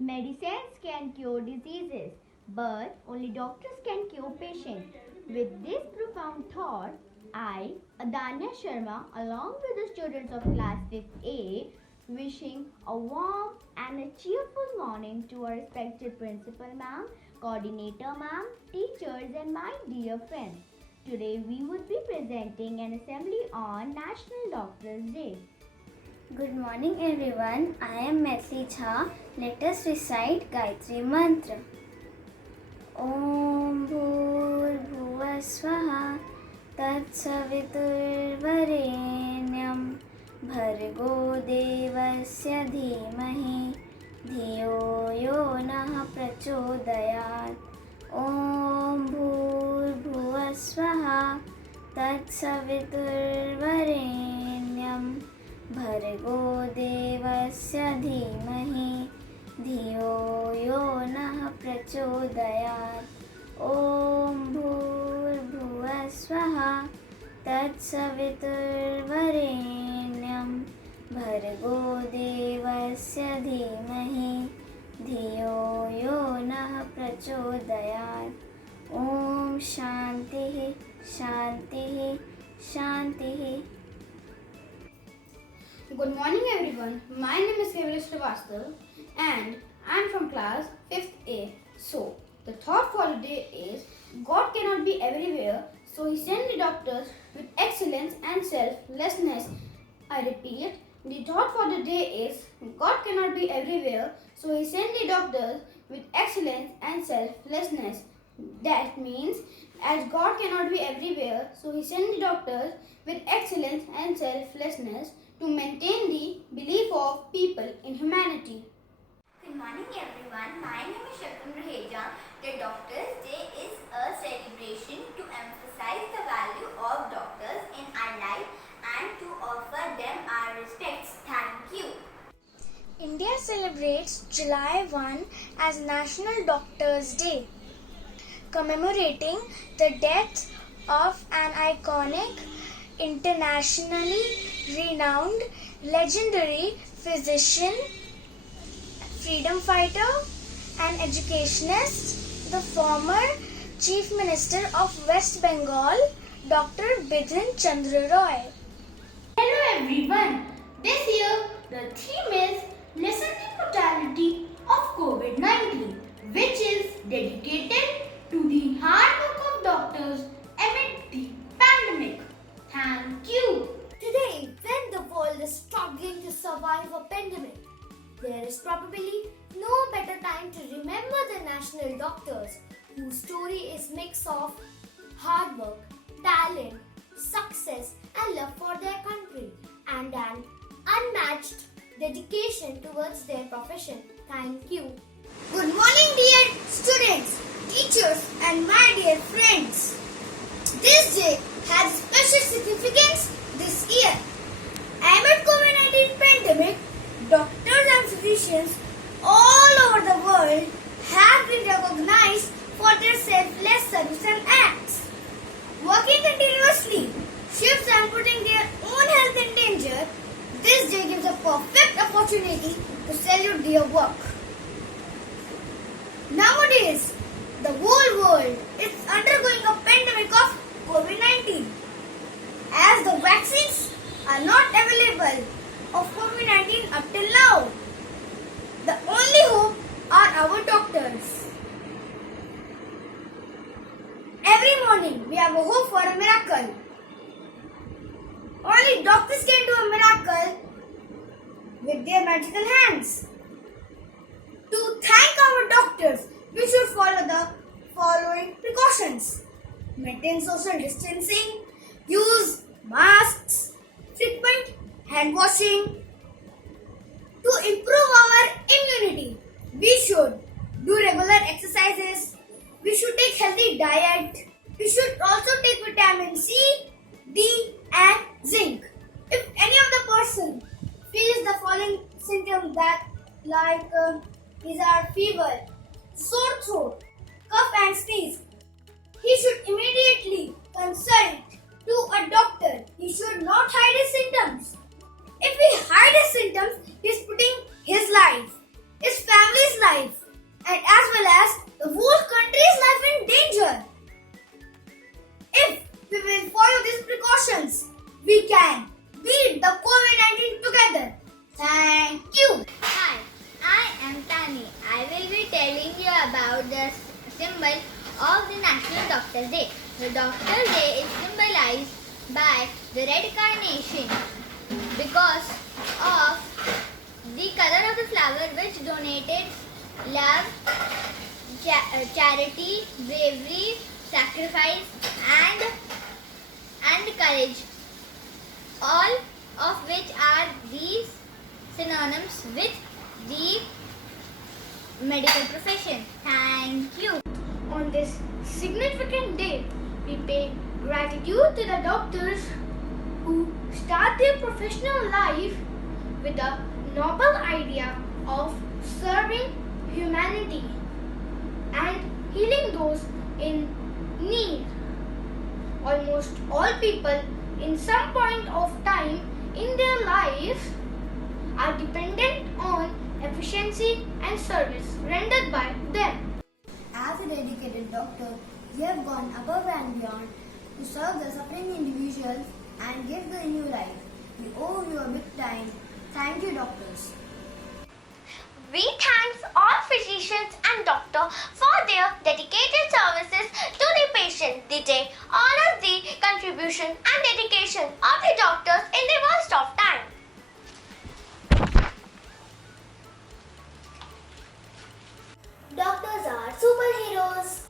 Medicines can cure diseases, but only doctors can cure patients. With this profound thought, I, Adanya Sharma, along with the students of class 5th A, wishing a warm and a cheerful morning to our respected principal ma'am, coordinator ma'am, teachers and my dear friends. Today we would be presenting an assembly on National Doctors Day. Good morning everyone. I am Maithili Jha. Let us recite Gayatri Mantra. Om Bhurbhuvah Swaha Tatsaviturvarenyam Bhargo Devasya Dhimahi Dhiyo Yo Nah Prachodayat. Om Bhurbhuvah Swaha Tatsaviturvarenyam Bhargo Devasya Dhimahi Dhiyo Yo Nah Prachodayat. Om Bhurbhuvah Swaha Tatsaviturvarenyam Bhargo Devasya Dhimahi Dhiyo Yo Nah Prachodayat. Om Shantihi Shantihi Shantihi. Good morning everyone. My name is Keval Srivastava and I am from class 5th A. So, the thought for today is God cannot be everywhere, so He sent the doctors with excellence and selflessness. I repeat, the thought for the day is God cannot be everywhere, so He sent the doctors with excellence and selflessness. That means, as God cannot be everywhere, so He sent the doctors with excellence and selflessness to maintain the belief of people in humanity. Good morning everyone. My name is Shakun Raheja. The Doctors' Day is a celebration to emphasize the value of doctors in our life and to offer them our respects. Thank you. India celebrates July 1 as National Doctors' Day, commemorating the death of an iconic, internationally renowned, legendary physician, freedom fighter and educationist, the former Chief Minister of West Bengal, Dr. Bidhan Chandra Roy. Hello everyone. This year the theme is Lessen the Brutality of COVID-19, which is dedicated to the hard work of doctors amid the pandemic. Thank you. Today, when the world is struggling to survive a pandemic, there is probably no better time to remember the national doctors whose story is mix of hard work, talent, success and love for their country and an unmatched dedication towards their profession. Thank you. Good morning dear students, teachers and my dear friends. This day has special significance this year. Amid COVID-19 pandemic, doctors and physicians all over the world have been recognized for their selfless service and acts. Working continuously, shifts and putting their own health in danger, this day gives a perfect opportunity to salute their work. Nowadays, the whole world is undergoing a pandemic of COVID-19. As the vaccines are not available of COVID-19 up till now, the only hope are our doctors. Every morning we have a hope for a miracle. Only doctors can do a miracle with their magical hands. To thank our doctors, we should follow the following precautions. Maintain social distancing, use masks, frequent hand washing. To improve our immunity, we should do regular exercises, we should take healthy diet, we should also take vitamin C, D and zinc. If any of the person feels the following symptoms that these are fever, sore throat, cough and sneeze, he should immediately consult to a doctor. He should not hide his symptoms. If he hides his symptoms, he is putting his life, his family's life Thank you. Hi, I am Tani. I will be telling you about the symbol of the National Doctors' Day. The Doctors' Day is symbolized by the red carnation because of the color of the flower which donated love, charity, bravery, sacrifice and courage. All of which are these synonyms with the medical profession. Thank you. On this significant day, we pay gratitude to the doctors who start their professional life with the noble idea of serving humanity and healing those in need. Almost all people in some point of time in their lives are dependent on efficiency and service rendered by them. As a dedicated doctor, you have gone above and beyond to serve the suffering individuals and give them a new life. We owe you a big time. Thank you, doctors. We thank all physicians and doctors for their dedicated services to the patient. The day honors the contribution and dedication of the doctors in the worst of time. Doctors are superheroes.